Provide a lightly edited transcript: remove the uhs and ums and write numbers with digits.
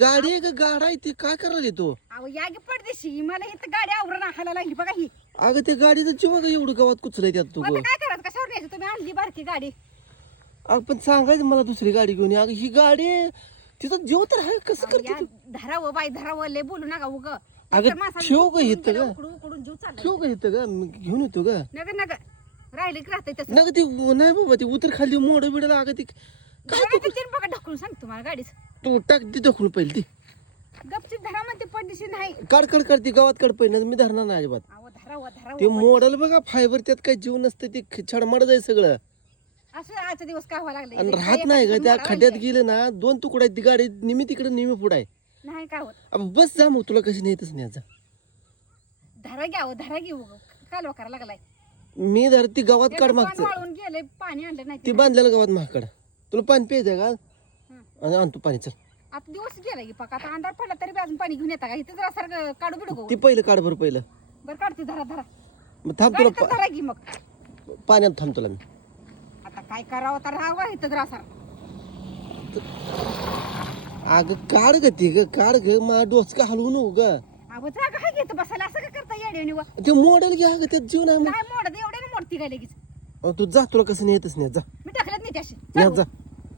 गाडी आहे का गाडा आहे ती काय करायला येतो अहो या गे पडदेशी मला इथं गाडी आवरण हायला लागली बघा ही. अगं त्या गाडीचं जीव का एवढं गावात कुचलंय त्यात तू आता काय करायचं कशावर न्यायचं तुम्ही आणली बारकी गाडी. अगं पण सांगायचं मला दुसरी गाडी घेऊन ये. अगं ही गाडी आहे, तिचा जीव तर आहे कसं करते या तू? धरावं बाई धरावं लय बोलू नका उग. अगं ठेव का इथं ग उकडून जीव चालला. ठेव का इथं ग मी घेऊन येतो ग नग नग राहिले की राहते तसं. नका ती नाही बाबा ती उतर खाली मोड बिड अगं ती काय बघा किती बघा ढकलून सांग तुम्हाला गाडीच. तू टाक ती दखून पहिली ती गपची धरा म्हणते पडदेशी नाही. काढ काढ काढ ती गावात काढ पहिलं मी धरणार नाही अजिबात अहो धरावं धरावं. ते मॉडेल बघा फायबर त्यात काही जीव नसतं ते छडमड जाय सगळं असं आजचा दिवस काय व्हायला लागले. आणि राहत नाही का त्या खड्ड्यात गेले ना 2 तुकडे आहेत ती गाडी निमी तिकडे निमी पुढे आहे नाही काय होत. अब बस जा मग तुला कशी नेतच नाही जा धरा घ्यावं धरा घेऊ कालवा करायला लागलाय. मी धर ती गावात काढ एकदा पान मागचं वाळून गेले पाणी आणलं नाही ती बांधलेलं गावात महाकड तुला पाणी प्यायचं का आणि आणतो पाणी चल आता दिवस गेला की पका आता अंधार पडला तरी बी अजून पाणी घेऊन येता का इथं जरा सारखं काढू बिडू ती पहिलं काढ बरं पहिलं बरं काढते धरा धरा मग थांब गाडी तुला तर धरा की मग. पाण्यात थांब तुला मी आता काय करावं तर राहावं इथं जरा सार. अगं काढ ग ती ग काढ ग मा डोसका हलवू नको ग अहो जागा काय घेत बसायला असं का करता येडे निवा. ते मॉडेल घ्या ग त्यात जीव नाही काय मोडत एवढे ना मोडती काय लगेच. मग तू जा तुला कसं नेतच नाही जा मी टाकलत नाही त्याशी न्या जा